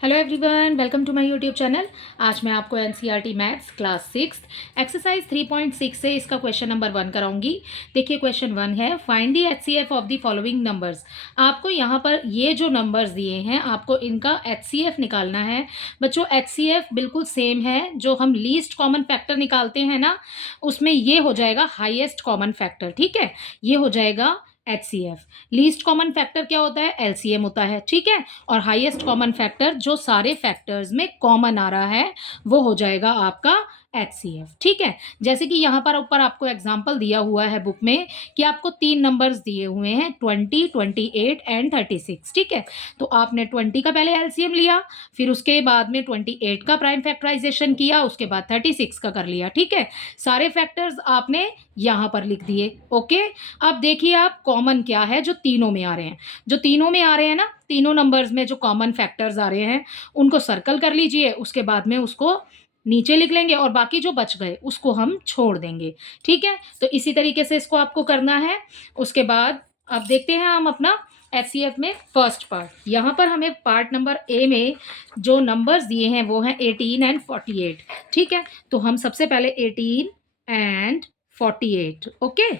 Hello everyone, welcome to my YouTube channel. आज मैं आपको एनसीईआरटी मैथ्स क्लास 6 एक्सरसाइज 3.6 से इसका क्वेश्चन नंबर 1 कराऊंगी। देखिए क्वेश्चन 1 है, find the HCF of the following numbers. आपको यहाँ पर ये जो नंबर्स दिए हैं आपको इनका एचसीएफ निकालना है। बच्चों एचसीएफ बिल्कुल सेम है, जो हम लीस्ट कॉमन फैक्टर निकालते हैं ना, उसमें ये हो जाएगा हाईएस्ट कॉमन फैक्टर। ठीक है, ये हो जाएगा एचसीएफ। लीस्ट कॉमन फैक्टर क्या होता है? एलसीएम होता है। ठीक है, और हाईएस्ट कॉमन फैक्टर जो सारे फैक्टर्स में कॉमन आ रहा है वो हो जाएगा आपका एचसीएफ। ठीक है, जैसे कि यहाँ पर ऊपर आपको एग्जांपल दिया हुआ है बुक में कि आपको 3 नंबर्स दिए हुए हैं 20, 28 एंड 36। ठीक है, तो आपने 20 का पहले एलसीएम लिया, फिर उसके बाद में 28 का प्राइम फैक्टराइजेशन किया, उसके बाद 36 का कर लिया। ठीक है, सारे फैक्टर्स आपने यहाँ पर लिख दिए। ओके, अब देखिए आप कॉमन क्या है जो तीनों में आ रहे हैं। जो तीनों में आ रहे हैं ना, तीनों नंबर्स में जो कॉमन फैक्टर्स आ रहे हैं उनको सर्कल कर लीजिए, उसके बाद में उसको नीचे लिख लेंगे और बाकी जो बच गए उसको हम छोड़ देंगे। ठीक है, तो इसी तरीके से इसको आपको करना है। उसके बाद अब देखते हैं हम अपना एचसीएफ में फर्स्ट पार्ट। यहाँ पर हमें पार्ट नंबर ए में जो नंबर्स दिए हैं वो हैं 18 एंड 48। ठीक है, तो हम सबसे पहले 18 एंड 48, ओके,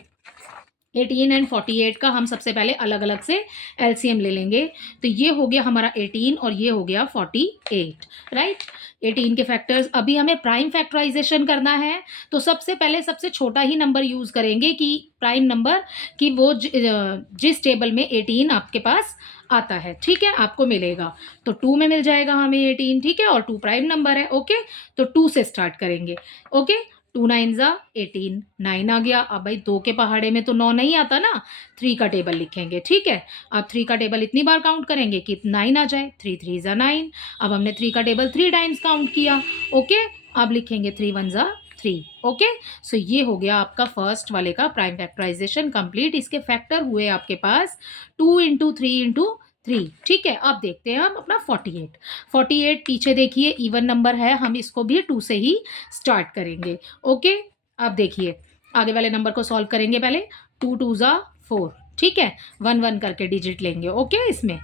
18 एंड 48 का हम सबसे पहले अलग अलग से एलसीएम ले लेंगे। तो ये हो गया हमारा 18 और ये हो गया 48। राइट, 18 के फैक्टर्स, अभी हमें प्राइम फैक्टराइजेशन करना है तो सबसे पहले सबसे छोटा ही नंबर यूज करेंगे कि प्राइम नंबर कि वो जिस टेबल में 18 आपके पास आता है, ठीक है, आपको मिलेगा। तो 2 में मिल जाएगा हमें 18। ठीक है, और 2 प्राइम नंबर है। ओके, तो 2 से स्टार्ट करेंगे। ओके, 2 9 ज़ा 18, 9 आ गया। अब भाई 2 के पहाड़े में तो 9 नहीं आता ना, 3 का टेबल लिखेंगे। ठीक है, अब 3 का टेबल इतनी बार काउंट करेंगे कि 9 आ जाए। 3 3 ज़ा 9। अब हमने 3 का टेबल 3 टाइम्स काउंट किया। ओके, अब लिखेंगे 3 1 ज़ा 3। ओके, सो ये हो गया आपका फर्स्ट वाले का प्राइम फैक्टराइजेशन कंप्लीट। इसके फैक्टर हुए आपके पास 2 इंटू 3 इंटू 3। ठीक है, अब देखते हैं हम अपना 48। 48 पीछे देखिए इवन नंबर है, हम इसको भी 2 से ही स्टार्ट करेंगे। ओके, अब देखिए आगे वाले नंबर को सॉल्व करेंगे पहले। 2 2 ज़ा 4। ठीक है, 1 1 करके डिजिट लेंगे। ओके, इसमें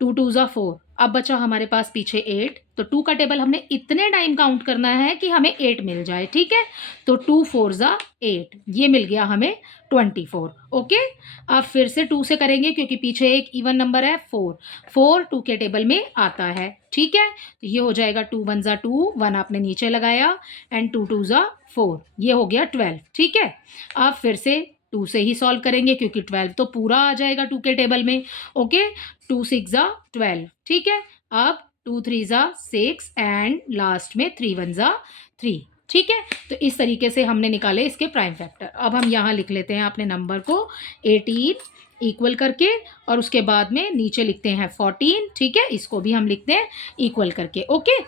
2 2 ज़ा 4। अब बचा हमारे पास पीछे 8। तो 2 का टेबल हमने इतने टाइम काउंट करना है कि हमें 8 मिल जाए। ठीक है, तो 2 4 ज़ा 8, ये मिल गया हमें 24। ओके, अब फिर से 2 से करेंगे क्योंकि पीछे एक इवन नंबर है 4। 4 2 के टेबल में आता है। ठीक है, तो ये हो जाएगा 2 1 ज़ा 2, 1 आपने नीचे लगाया, एंड 2 2 ज़ा 4, ये हो गया 12। ठीक है, अब फिर से 2 से ही सॉल्व करेंगे क्योंकि 12 तो पूरा आ जाएगा 2 के टेबल में। ओके, 2 6 ज़ा 12। ठीक है, अब 2 3 ज़ा 6 एंड लास्ट में 3 1 ज़ा 3। ठीक है, तो इस तरीके से हमने निकाले इसके प्राइम फैक्टर। अब हम यहाँ लिख लेते हैं अपने नंबर को 18 इक्वल करके, और उसके बाद में नीचे लिखते हैं 14। ठीक है, इसको भी हम लिखते हैं इक्वल करके। ओके,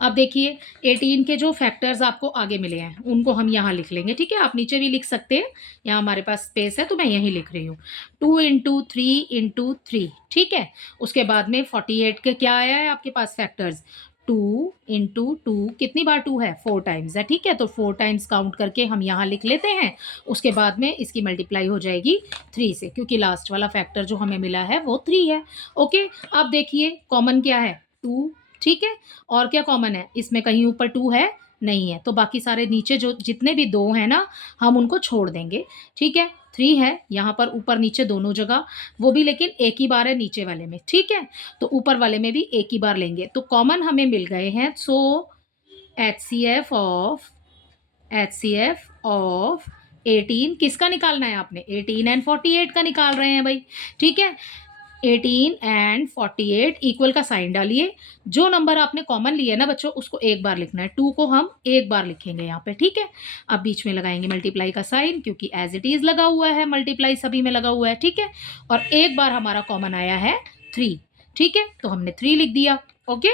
अब देखिए 18 के जो फैक्टर्स आपको आगे मिले हैं उनको हम यहाँ लिख लेंगे। ठीक है, आप नीचे भी लिख सकते हैं, यहाँ हमारे पास स्पेस है तो मैं यहीं लिख रही हूँ। 2 इंटू 3 इंटू 3। ठीक है, उसके बाद में 48 के क्या आया है आपके पास फैक्टर्स? 2 इंटू 2, कितनी बार 2 है? 4 टाइम्स है। ठीक है, तो 4 टाइम्स काउंट करके हम यहाँ लिख लेते हैं। उसके बाद में इसकी मल्टीप्लाई हो जाएगी 3 से, क्योंकि लास्ट वाला फैक्टर जो हमें मिला है वो 3 है। ओके, अब देखिए कॉमन क्या है? 2। ठीक है, और क्या कॉमन है इसमें? कहीं ऊपर 2 है? नहीं है, तो बाकी सारे नीचे जो जितने भी 2 हैं ना हम उनको छोड़ देंगे। ठीक है, 3 है यहाँ पर ऊपर नीचे दोनों जगह, वो भी लेकिन एक ही बार है नीचे वाले में। ठीक है, तो ऊपर वाले में भी एक ही बार लेंगे, तो कॉमन हमें मिल गए हैं। सो एचसीएफ ऑफ 18 किसका निकालना है आपने? 18 एंड 48 का निकाल रहे हैं भाई। ठीक है, 18 एंड 48 इक्वल का साइन डालिए। जो नंबर आपने कॉमन लिए ना बच्चों उसको एक बार लिखना है। 2 को हम एक बार लिखेंगे यहाँ पे। ठीक है, अब बीच में लगाएंगे मल्टीप्लाई का साइन क्योंकि एज इट इज लगा हुआ है, मल्टीप्लाई सभी में लगा हुआ है। ठीक है, और एक बार हमारा कॉमन आया है 3। ठीक है, तो हमने 3 लिख दिया। ओके,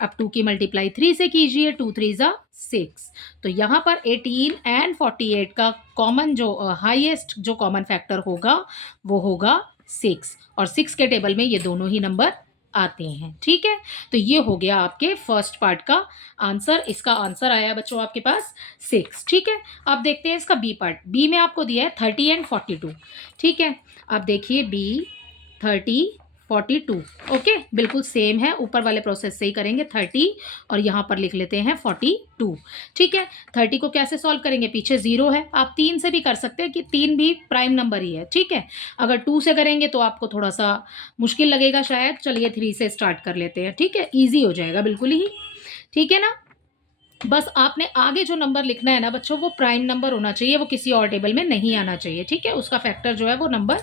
अब 2 की मल्टीप्लाई 3 से कीजिए। 2 3 ज़ा 6। तो यहाँ पर 18 एंड 48 का कॉमन जो हाईएस्ट जो कॉमन फैक्टर होगा वो होगा 6, और 6 के टेबल में ये दोनों ही नंबर आते हैं। ठीक है, तो ये हो गया आपके फर्स्ट पार्ट का आंसर। इसका आंसर आया बच्चों आपके पास 6। ठीक है, अब देखते हैं इसका बी पार्ट। बी में आपको दिया है 30 एंड 42। ठीक है, अब देखिए बी 30 42। ओके, बिल्कुल सेम है, ऊपर वाले प्रोसेस से ही करेंगे 30 और यहाँ पर लिख लेते हैं 42। ठीक है, 30 को कैसे सॉल्व करेंगे, पीछे 0 है, आप 3 से भी कर सकते हैं कि 3 भी प्राइम नंबर ही है। ठीक है, अगर 2 से करेंगे तो आपको थोड़ा सा मुश्किल लगेगा शायद, चलिए 3 से स्टार्ट कर लेते हैं। ठीक है, ईजी हो जाएगा बिल्कुल ही। ठीक है ना, बस आपने आगे जो नंबर लिखना है ना बच्चों, वो प्राइम नंबर होना चाहिए, वो किसी और टेबल में नहीं आना चाहिए। ठीक है, उसका फैक्टर जो है वो नंबर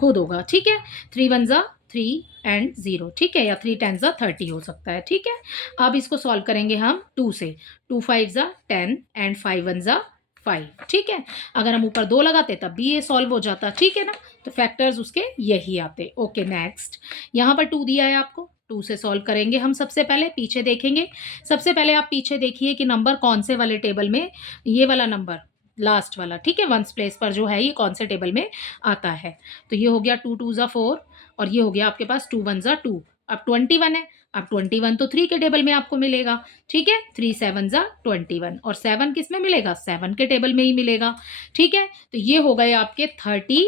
खुद होगा। ठीक है, 3 1 जा 3 एंड 0। ठीक है, या 3 10 जा 30 हो सकता है। ठीक है, अब इसको सॉल्व करेंगे हम 2 से। 2 5 जा 10 एंड 5 1 जा 5। ठीक है, अगर हम ऊपर 2 लगाते तब भी ये सॉल्व हो जाता। ठीक है ना, तो फैक्टर्स उसके यही आते। ओके, नेक्स्ट यहाँ पर 2 दिया है आपको, 2 से सॉल्व करेंगे हम। सबसे पहले पीछे देखेंगे। सबसे पहले आप पीछे देखिए कि नंबर कौन से वाले टेबल में, ये वाला नंबर लास्ट वाला। ठीक है, वंस प्लेस पर जो है ये कौन से टेबल में आता है। तो ये हो गया 2 2 जा 4 और ये हो गया आपके पास 2 1 जा 2। अब 21 है, अब 21 तो 3 के टेबल में आपको मिलेगा। ठीक है, 3 7 जा 21 और 7 किस में मिलेगा, 7 के टेबल में ही मिलेगा। ठीक है, तो ये हो गए आपके 30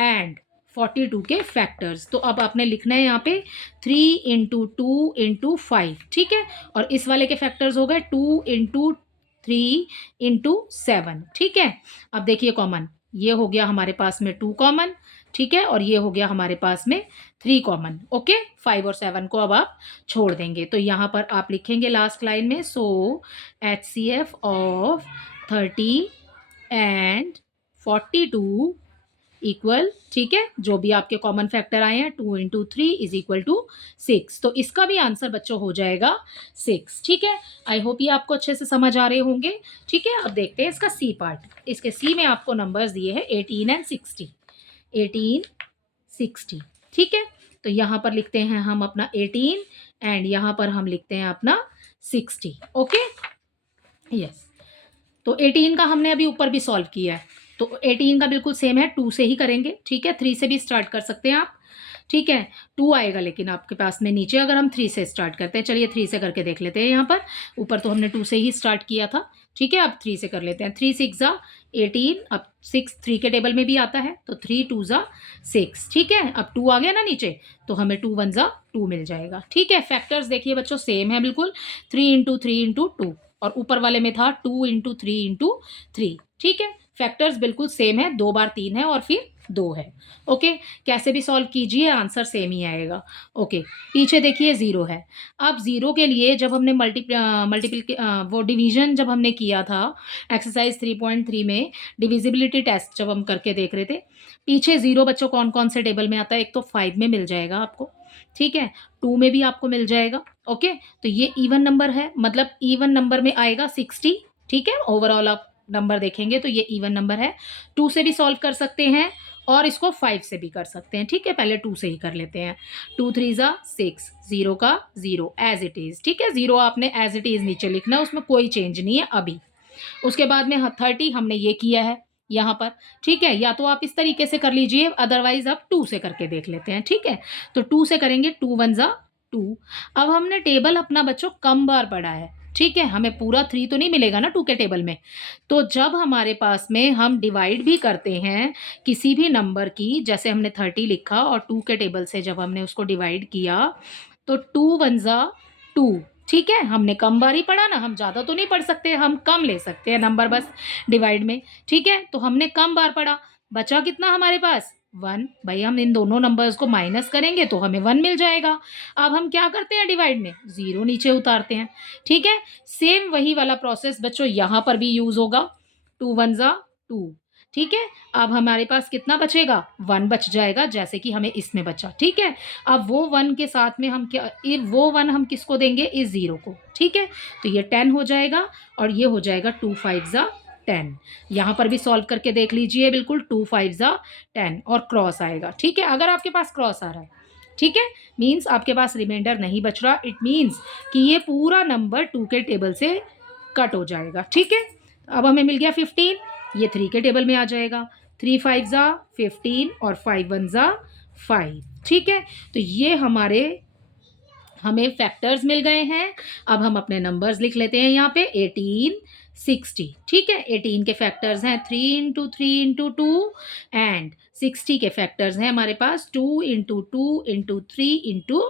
एंड 42 के फैक्टर्स। तो अब आपने लिखना है यहाँ पे 3 इंटू 2 इंटू 5। ठीक है, और इस वाले के फैक्टर्स हो गए 2 इंटू 3 इंटू 7। ठीक है, अब देखिए कॉमन, ये हो गया हमारे पास में 2 कॉमन। ठीक है, और ये हो गया हमारे पास में 3 कॉमन। ओके, 5 और 7 को अब आप छोड़ देंगे। तो यहाँ पर आप लिखेंगे लास्ट लाइन में, सो HCF ऑफ 30 एंड 42 इक्वल। ठीक है, जो भी आपके कॉमन फैक्टर आए हैं 2 इंटू 3 इज इक्वल टू 6। तो इसका भी आंसर बच्चों हो जाएगा 6। ठीक है, आई होप ये आपको अच्छे से समझ आ रहे होंगे। ठीक है, अब देखते हैं इसका सी पार्ट। इसके सी में आपको नंबर्स दिए हैं 18 एंड 60। 18 60। ठीक है, तो यहाँ पर लिखते हैं हम अपना 18 एंड यहाँ पर हम लिखते हैं अपना 60। ओके, यस, तो 18 का हमने अभी ऊपर भी सॉल्व किया है, तो 18 का बिल्कुल सेम है, 2 से ही करेंगे। ठीक है, 3 से भी स्टार्ट कर सकते हैं आप। ठीक है, 2 आएगा लेकिन आपके पास में नीचे, अगर हम 3 से स्टार्ट करते हैं। चलिए 3 से करके देख लेते हैं। यहाँ पर ऊपर तो हमने 2 से ही स्टार्ट किया था। ठीक है, अब 3 से कर लेते हैं। 3 6 जा 18, अब 6 3 के टेबल में भी आता है, तो 3 2 जा 6। ठीक है, अब 2 आ गया ना नीचे, तो हमें 2 1 जा 2 मिल जाएगा। ठीक है, फैक्टर्स देखिए बच्चों सेम है बिल्कुल, 3 इंटू 3 इंटू 2 और ऊपर वाले में था 2 इंटू 3 इंटू 3। ठीक है, फैक्टर्स बिल्कुल सेम है, 2 बार 3 है और फिर 2 है। ओके, कैसे भी सॉल्व कीजिए आंसर सेम ही आएगा। ओके, पीछे देखिए 0 है। अब 0 के लिए जब हमने मल्टीपल वो डिवीजन जब हमने किया था एक्सरसाइज 3.3 में, डिविजिबिलिटी टेस्ट जब हम करके देख रहे थे, पीछे 0 बच्चों कौन कौन से टेबल में आता है, एक तो 5 में मिल जाएगा आपको। ठीक है, 2 में भी आपको मिल जाएगा। ओके, तो ये इवन नंबर है, मतलब इवन नंबर में आएगा 60। ठीक है, ओवरऑल आप नंबर देखेंगे तो ये इवन नंबर है। 2 से भी सॉल्व कर सकते हैं और इसको 5 से भी कर सकते हैं। ठीक है, पहले 2 से ही कर लेते हैं। 2 3 जा 6, 0 का 0 एज इट इज़। ठीक है, 0 आपने एज इट इज़ नीचे लिखना है, उसमें कोई चेंज नहीं है अभी। उसके बाद में 30 हमने ये किया है यहाँ पर। ठीक है, या तो आप इस तरीके से कर लीजिए, अदरवाइज आप 2 से करके देख लेते हैं। ठीक है, तो 2 से करेंगे, 2 1 जा 2। अब हमने टेबल अपना बच्चों कम बार पढ़ा है। ठीक है, हमें पूरा 3 तो नहीं मिलेगा ना 2 के टेबल में। तो जब हमारे पास में हम डिवाइड भी करते हैं किसी भी नंबर की, जैसे हमने 30 लिखा और 2 के टेबल से जब हमने उसको डिवाइड किया, तो 2 1 जा 2। ठीक है, हमने कम बार ही पढ़ा ना, हम ज़्यादा तो नहीं पढ़ सकते, हम कम ले सकते हैं नंबर बस डिवाइड में। ठीक है, तो हमने कम बार पढ़ा, बचा कितना हमारे पास 1। भाई हम इन दोनों नंबर्स को माइनस करेंगे तो हमें 1 मिल जाएगा। अब हम क्या करते हैं डिवाइड में, 0 नीचे उतारते हैं। ठीक है, सेम वही वाला प्रोसेस बच्चों यहाँ पर भी यूज़ होगा। 2 1 जा 2। ठीक है, अब हमारे पास कितना बचेगा, 1 बच जाएगा, जैसे कि हमें इसमें बचा। ठीक है, अब वो 1 के साथ में हम क्या, वो 1 हम किसको देंगे, इस 0 को। ठीक है, तो ये 10 हो जाएगा और ये हो जाएगा 2 5 जा 10। यहाँ पर भी सॉल्व करके देख लीजिए, बिल्कुल 2 5 जा 10 और क्रॉस आएगा। ठीक है, अगर आपके पास क्रॉस आ रहा है, ठीक है, मीन्स आपके पास रिमाइंडर नहीं बच रहा, इट मीन्स कि ये पूरा नंबर 2 के टेबल से कट हो जाएगा। ठीक है, अब हमें मिल गया 15, ये 3 के टेबल में आ जाएगा। 3 5 जा 15 और 5 1 जा 5। ठीक है, तो ये हमें फैक्टर्स मिल गए हैं। अब हम अपने नंबर्स लिख लेते हैं यहाँ पे 18 60। ठीक है, 18 के फैक्टर्स हैं 3 इंटू 3 इंटू 2 एंड 60 के फैक्टर्स हैं हमारे पास 2 इंटू 2 इंटू 3 इंटू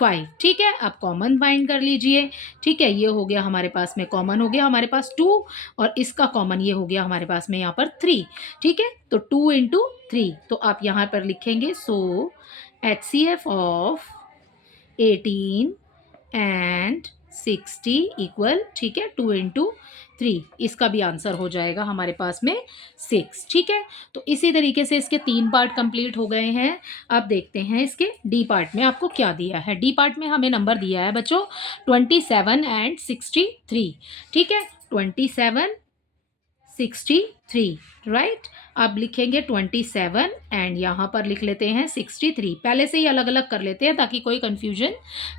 5। ठीक है, आप कॉमन फाइंड कर लीजिए। ठीक है, ये हो गया हमारे पास में, कॉमन हो गया हमारे पास 2 और इसका कॉमन ये हो गया हमारे पास में यहाँ पर 3। ठीक है, तो 2 इंटू 3 तो आप यहाँ पर लिखेंगे सो HCF ऑफ 18 एंड 60 इक्वल, ठीक है, 2 इंटू 3। इसका भी आंसर हो जाएगा हमारे पास में 6। ठीक है, तो इसी तरीके से इसके 3 पार्ट कंप्लीट हो गए हैं। अब देखते हैं इसके डी पार्ट में आपको क्या दिया है। डी पार्ट में हमें नंबर दिया है बच्चों 27 एंड 63। ठीक है, 27 63, राइट। अब लिखेंगे 27 एंड यहाँ पर लिख लेते हैं 63। पहले से ही अलग अलग कर लेते हैं ताकि कोई कंफ्यूजन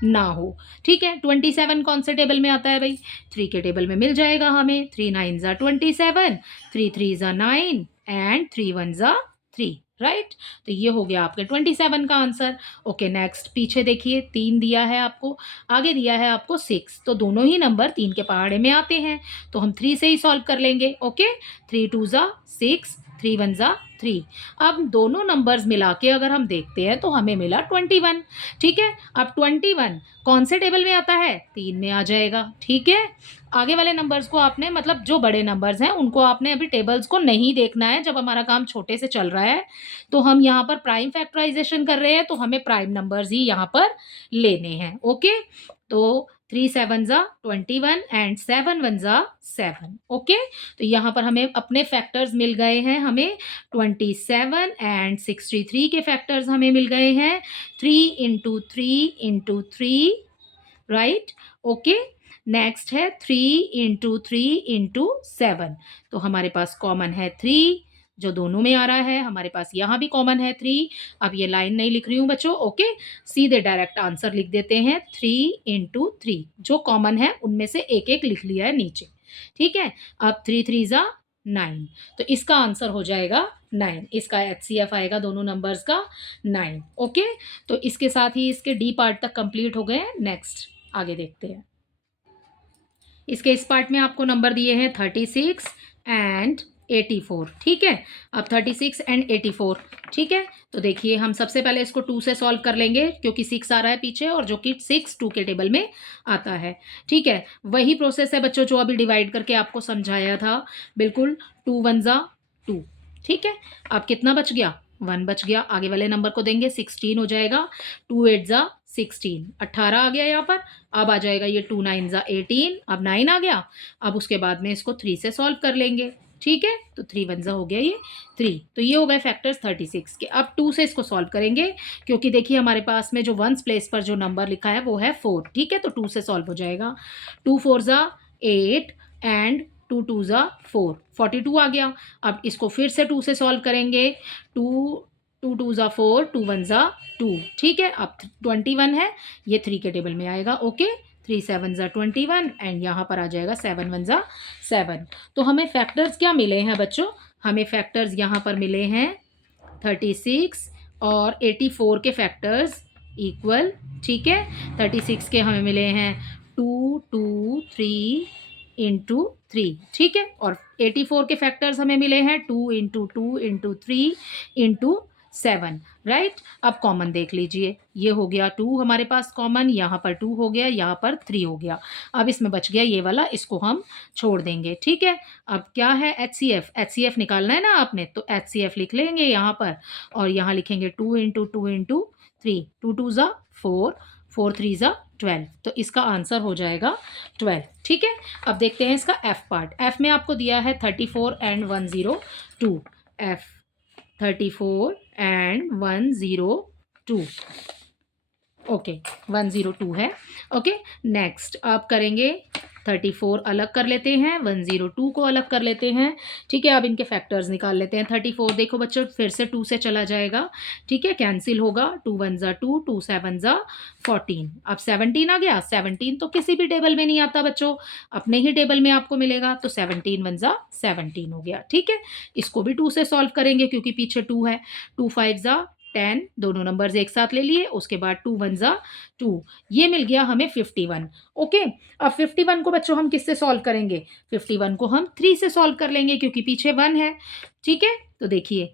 ना हो। ठीक है, 27 कौन से टेबल में आता है भाई? 3 के टेबल में मिल जाएगा हमें। 3 9 ज़ा 27, 3 3 ज़ा 9 एंड 3 1 ज़ा 3, राइट। तो ये हो गया आपके 27 का आंसर। ओके, नेक्स्ट पीछे देखिए 3 दिया है आपको, आगे दिया है आपको 6। तो दोनों ही नंबर 3 के पहाड़े में आते हैं, तो हम 3 से ही सॉल्व कर लेंगे। ओके, 3 2 ज़ा 6, 3 1 ज़ा 3। अब दोनों नंबर्स मिला के अगर हम देखते हैं तो हमें मिला 21। ठीक है, अब 21 कौन से टेबल में आता है? 3 में आ जाएगा। ठीक है, आगे वाले नंबर्स को आपने, मतलब जो बड़े नंबर्स हैं उनको आपने अभी टेबल्स को नहीं देखना है। जब हमारा काम छोटे से चल रहा है तो हम यहाँ पर प्राइम फैक्टराइजेशन कर रहे हैं, तो हमें प्राइम नंबर्स ही यहाँ पर लेने हैं। ओके, तो 3 7 ज़ा 21 एंड 7 1 ज़ा 7। ओके, तो यहाँ पर हमें अपने फैक्टर्स मिल गए हैं। हमें 27 एंड 63 के फैक्टर्स हमें मिल गए हैं 3 into 3 into 3, right. Okay, next है 3 इंटू 3 इंटू 7। तो हमारे पास कॉमन है 3 जो दोनों में आ रहा है, हमारे पास यहाँ भी कॉमन है 3। अब ये लाइन नहीं लिख रही हूँ बच्चों। ओके, सीधे डायरेक्ट आंसर लिख देते हैं 3 इंटू 3। जो कॉमन है उनमें से एक एक लिख लिया है नीचे। ठीक है, अब 3 3 ज़ा 9, तो इसका आंसर हो जाएगा 9। इसका HCF आएगा दोनों नंबर्स का 9। ओके, तो इसके साथ ही इसके डी पार्ट तक कंप्लीट हो गए। नेक्स्ट आगे देखते हैं। इसके इस पार्ट में आपको नंबर दिए हैं 36 एंड 84। ठीक है, अब 36 एंड 84। ठीक है, तो देखिए हम सबसे पहले इसको 2 से सॉल्व कर लेंगे क्योंकि 6 आ रहा है पीछे और जो कि 6 2 के टेबल में आता है। ठीक है, वही प्रोसेस है बच्चों जो अभी डिवाइड करके आपको समझाया था, बिल्कुल। 2 1 ज़ा 2। ठीक है, अब कितना बच गया? 1 बच गया। आगे वाले नंबर को देंगे 16 हो जाएगा। 2 8 ज़ा 16, 18 आ गया यहाँ पर। अब आ जाएगा ये 2 9 ज़ा 18, अब 9 आ गया। अब उसके बाद में इसको 3 से सॉल्व कर लेंगे। ठीक है, तो 3 1 ज़ा हो गया ये 3। तो ये हो गए फैक्टर्स 36 के। अब 2 से इसको सॉल्व करेंगे क्योंकि देखिए हमारे पास में जो वंस प्लेस पर जो नंबर लिखा है वो है 4। ठीक है, तो 2 से सॉल्व हो जाएगा। 2 4 ज़ा 8 एंड 2 2 ज़ा 4, 42 आ गया। अब इसको फिर से 2 से सॉल्व करेंगे। 2 2 2 ज़ा 4, 2 1 ज़ा 2। ठीक है, अब 21 है, ये 3 के टेबल में आएगा। ओके, 3 7 ज़ा 21 एंड यहाँ पर आ जाएगा 7 1 ज़ा 7। तो हमें फैक्टर्स क्या मिले हैं बच्चों? हमें फैक्टर्स यहाँ पर मिले हैं 36 और 84 के फैक्टर्स इक्वल। ठीक है, 36 के हमें मिले हैं 2 2 3 इंटू 3। ठीक है, और 84 के फैक्टर्स हमें मिले हैं 2 इंटू 2 इंटू 3 इंटू 7, राइट। अब कॉमन देख लीजिए, ये हो गया 2 हमारे पास कॉमन, यहाँ पर 2 हो गया, यहाँ पर 3 हो गया। अब इसमें बच गया ये वाला, इसको हम छोड़ देंगे। ठीक है, अब क्या है HCF? HCF निकालना है ना आपने, तो HCF लिख लेंगे यहाँ पर और यहाँ लिखेंगे 2 इंटू 2 इंटू 3। 2 2 ज़ा 4, 4 3 ज़ा 12। तो इसका आंसर हो जाएगा 12। ठीक है, अब देखते हैं इसका F पार्ट। F में आपको दिया है 34 एंड 102। F 34 and 102। ओके, 102 है। ओके, नेक्स्ट आप करेंगे 34 अलग कर लेते हैं, 102 को अलग कर लेते हैं। ठीक है, अब इनके फैक्टर्स निकाल लेते हैं। 34 देखो बच्चों फिर से 2 से चला जाएगा। ठीक है, कैंसिल होगा। 2 1 ज़ा 2, 2 7 ज़ा 14। अब 17 आ गया। 17 तो किसी भी टेबल में नहीं आता बच्चों, अपने ही टेबल में आपको मिलेगा। तो 17 1 ज़ा 17 हो गया। ठीक है, इसको भी 2 से सॉल्व करेंगे क्योंकि पीछे 2 है। 2 5 ज़ा 10, दोनों नंबर्स एक साथ ले लिए, उसके बाद 2 1 ज़ा 2, ये मिल गया हमें 51। ओके, अब 51 को बच्चों हम किससे सॉल्व करेंगे? 51 को हम 3 से सॉल्व कर लेंगे क्योंकि पीछे 1 है। ठीक है, तो देखिए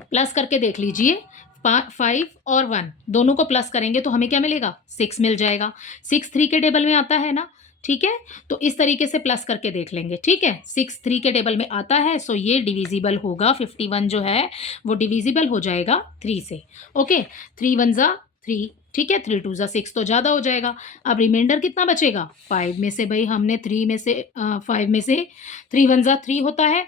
प्लस करके देख लीजिए, 5 और 1 दोनों को प्लस करेंगे तो हमें क्या मिलेगा? 6 मिल जाएगा। 6 3 के टेबल में आता है ना, ठीक है, तो इस तरीके से प्लस करके देख लेंगे। ठीक है, 6 3 के टेबल में आता है, सो ये डिविजिबल होगा, 51 जो है वो डिविजिबल हो जाएगा 3 से। ओके, 3 1 ज़ा 3, ठीक है, 3 2 ज़ा 6 तो ज़्यादा हो जाएगा। अब रिमाइंडर कितना बचेगा? 5 में से भाई हमने 3 में से 5 में से 3 1 ज़ा 3 होता है,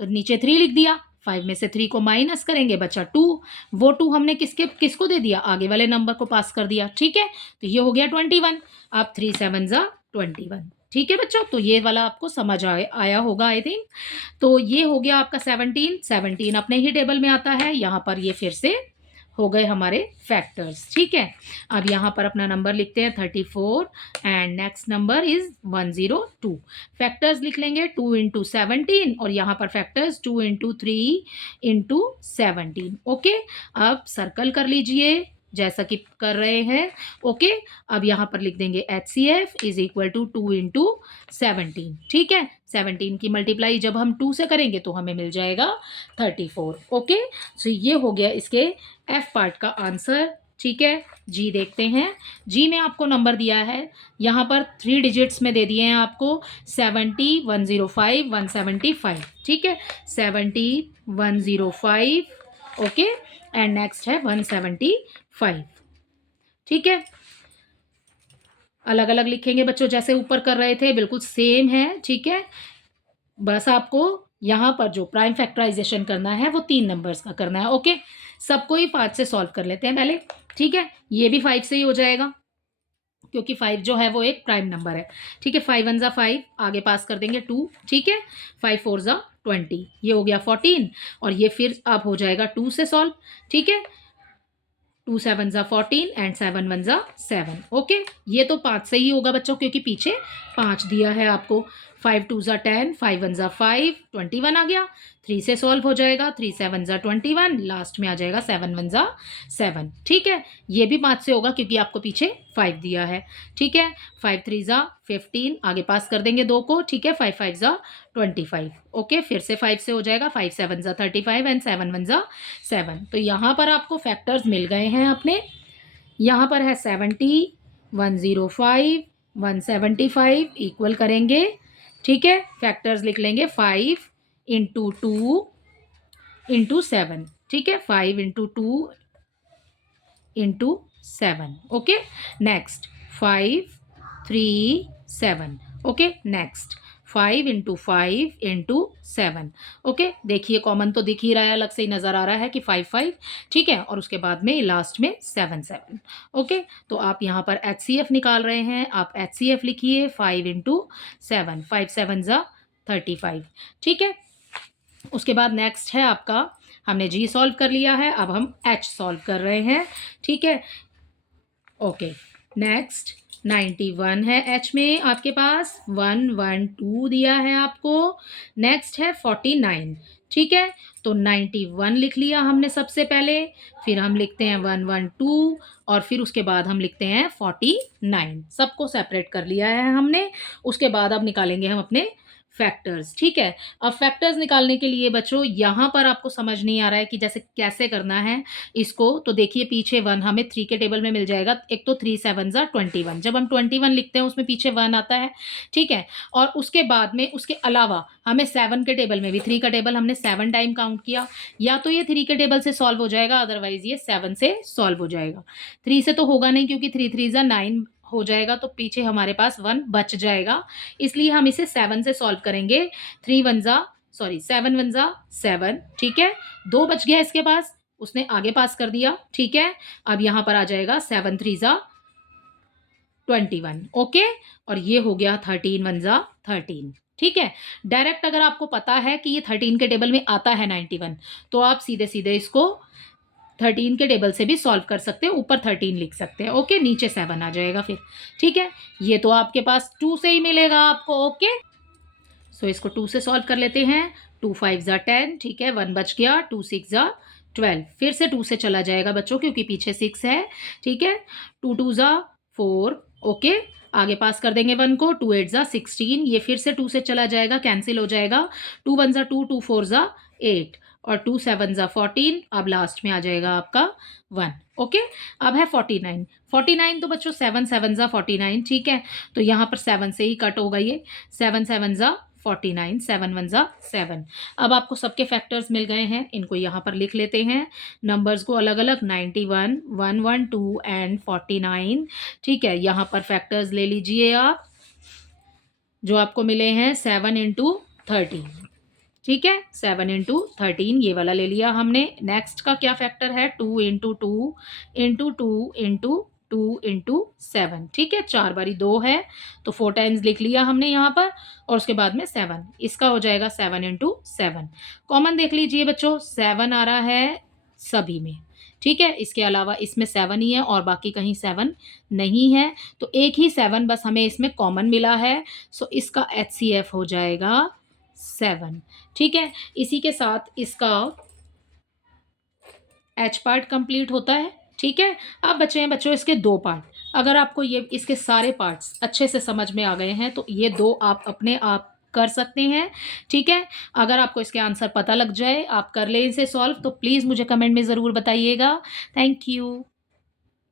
तो नीचे 3 लिख दिया। 5 में से 3 को माइनस करेंगे, बचा 2, वो 2 हमने किसको दे दिया? आगे वाले नंबर को पास कर दिया। ठीक है, तो ये हो गया 21। अब 3 7 ज़ा 21। ठीक है बच्चों, तो ये वाला आपको समझ आया होगा आई थिंक। तो ये हो गया आपका 17। 17 अपने ही टेबल में आता है, यहाँ पर ये फिर से हो गए हमारे फैक्टर्स। ठीक है, अब यहाँ पर अपना नंबर लिखते हैं 34 and next number is 102। Factors लिख लेंगे 2 इंटू 17 और यहाँ पर फैक्टर्स 2 इंटू 3 इंटू 17। ओके, अब सर्कल कर लीजिए जैसा कि कर रहे हैं। ओके, अब यहाँ पर लिख देंगे HCF is equal to 2 into 17। ठीक है, 17 की मल्टीप्लाई जब हम 2 से करेंगे तो हमें मिल जाएगा 34। ओके, सो ये हो गया इसके एफ पार्ट का आंसर। ठीक है, जी देखते हैं। जी में आपको नंबर दिया है, यहाँ पर 3 डिजिट्स में दे दिए हैं आपको 70 105 175। ठीक है, 70 105, ओके, एंड नेक्स्ट है 175। ठीक है, अलग अलग लिखेंगे बच्चों, जैसे ऊपर कर रहे थे बिल्कुल सेम है। ठीक है, बस आपको यहाँ पर जो प्राइम फैक्टराइजेशन करना है वो 3 नंबर्स का करना है। ओके, सबको ही 5 से सॉल्व कर लेते हैं पहले। ठीक है, ये भी 5 से ही हो जाएगा क्योंकि 5 जो है वो एक प्राइम नंबर है। ठीक है, 5 1 ज़ा 5, आगे पास कर देंगे 2। ठीक है, 5 4 ज़ा 20, ये हो गया 14 और ये फिर अब हो जाएगा 2 से सॉल्व। ठीक है, 2 7 ज़ा 14 एंड 7 1 ज़ा 7। ओके, ये तो 5 से ही होगा बच्चों क्योंकि पीछे 5 दिया है आपको। 5 2 ज़ा 10, 5 1 ज़ा 5, 21 आ गया। 3 से सॉल्व हो जाएगा, 3 7 ज़ा 21, लास्ट में आ जाएगा 7 1 ज़ा 7। ठीक है, ये भी 5 से होगा क्योंकि आपको पीछे 5 दिया है। ठीक है, 5 3 ज़ा 15, आगे पास कर देंगे 2 को। ठीक है, 5 5 ज़ा 25। ओके, फिर से 5 से हो जाएगा, 5 7 ज़ा 35 एंड 7 1 ज़ा 7। तो यहाँ पर आपको फैक्टर्स मिल गए हैं अपने। यहाँ पर है 70 105 175 इक्वल करेंगे। ठीक है, फैक्टर्स लिख लेंगे 5 इंटू 2 इंटू 7। ठीक है, 5 into 2 into 7। Okay, next 5 3 7। Okay, next 5 into 5 into 7। Okay, देखिए कॉमन तो दिख ही रहा है, अलग से ही नज़र आ रहा है कि 5 5। ठीक है, और उसके बाद में लास्ट में 7 7। ओके, तो आप यहाँ पर HCF निकाल रहे हैं, आप HCF लिखिए 5 इंटू 7, 5 7 ज़ा 35। ठीक है, उसके बाद नेक्स्ट है आपका, हमने जी सॉल्व कर लिया है, अब हम एच सॉल्व कर रहे हैं। ठीक है, ओके, नेक्स्ट 91 है एच में आपके पास, 112 दिया है आपको। नेक्स्ट है 49। ठीक है, तो 91 लिख लिया हमने सबसे पहले, फिर हम लिखते हैं 112 और फिर उसके बाद हम लिखते हैं 49। सबको सेपरेट कर लिया है हमने। उसके बाद अब निकालेंगे हम अपने फैक्टर्स। ठीक है, अब फैक्टर्स निकालने के लिए बच्चों यहाँ पर आपको समझ नहीं आ रहा है कि जैसे कैसे करना है इसको, तो देखिए पीछे 1 हमें 3 के टेबल में मिल जाएगा। एक तो 3 7 ज़ा 21, जब हम 21 लिखते हैं उसमें पीछे 1 आता है। ठीक है, और उसके बाद में उसके अलावा हमें 7 के टेबल में भी, 3 का टेबल हमने 7 टाइम काउंट किया, या तो ये 3 के टेबल से सॉल्व हो जाएगा, अदरवाइज ये 7 से सॉल्व हो जाएगा। 3 से तो होगा नहीं क्योंकि 3 3 ज़ा 9 हो जाएगा, तो पीछे हमारे पास 1 बच जाएगा, इसलिए हम इसे 7 से सॉल्व करेंगे। 7 1 ज़ा 7। ठीक है, 2 बच गया इसके पास, उसने आगे पास कर दिया। ठीक है, अब यहाँ पर आ जाएगा 7 3 ज़ा 21। ओके, और ये हो गया 13 1 ज़ा 13। ठीक है, डायरेक्ट अगर आपको पता है कि ये 13 के टेबल में आता है 91, तो आप सीधे सीधे इसको 13 के टेबल से भी सॉल्व कर सकते हैं, ऊपर 13 लिख सकते हैं। ओके, नीचे 7 आ जाएगा फिर। ठीक है, ये तो आपके पास 2 से ही मिलेगा आपको। ओके, सो इसको 2 से सॉल्व कर लेते हैं। 2 5 ज़ा 10। ठीक है, 1 बच गया, 2 6 ज़ा 12, फिर से 2 से चला जाएगा बच्चों क्योंकि पीछे 6 है, ठीक है। 2 2 ज़ा 4, ओके। आगे पास कर देंगे 1 को, 2 8 ज़ा 16, ये फिर से 2 से चला जाएगा, कैंसिल हो जाएगा। 2 1 ज़ा 2, 2 4 ज़ा 8 और 2 7 ज़ा 14, अब लास्ट में आ जाएगा आपका 1, ओके। अब है 49, 49 तो बच्चों 7 7 ज़ा 49, ठीक है। तो यहाँ पर 7 से ही कट होगा ये, 7 7 ज़ा 49, 7 1 ज़ा 7। अब आपको सबके फैक्टर्स मिल गए हैं, इनको यहाँ पर लिख लेते हैं नंबर्स को अलग अलग, 91 112 एंड 49, ठीक है। यहाँ पर फैक्टर्स ले लीजिए आप, जो आपको मिले हैं 7 इंटू 13, ठीक है। 7 इंटू 13 ये वाला ले लिया हमने। नेक्स्ट का क्या फैक्टर है, 2 इंटू 2 इंटू 2 इंटू 2 इंटू 7, ठीक है। 4 बारी 2 है तो 4 टाइम्स लिख लिया हमने यहाँ पर, और उसके बाद में 7, इसका हो जाएगा 7 इंटू 7। कॉमन देख लीजिए बच्चों, 7 आ रहा है सभी में, ठीक है। इसके अलावा इसमें 7 ही है और बाकी कहीं 7 नहीं है, तो एक ही 7 बस हमें इसमें कॉमन मिला है, सो इसका HCF हो जाएगा 7, ठीक है। इसी के साथ इसका H पार्ट कंप्लीट होता है, ठीक है। अब बचे हैं बच्चों इसके 2 पार्ट। अगर आपको ये इसके सारे पार्ट्स अच्छे से समझ में आ गए हैं तो ये 2 आप अपने आप कर सकते हैं, ठीक है। अगर आपको इसके आंसर पता लग जाए, आप कर लें इसे सॉल्व, तो प्लीज़ मुझे कमेंट में ज़रूर बताइएगा। Thank you.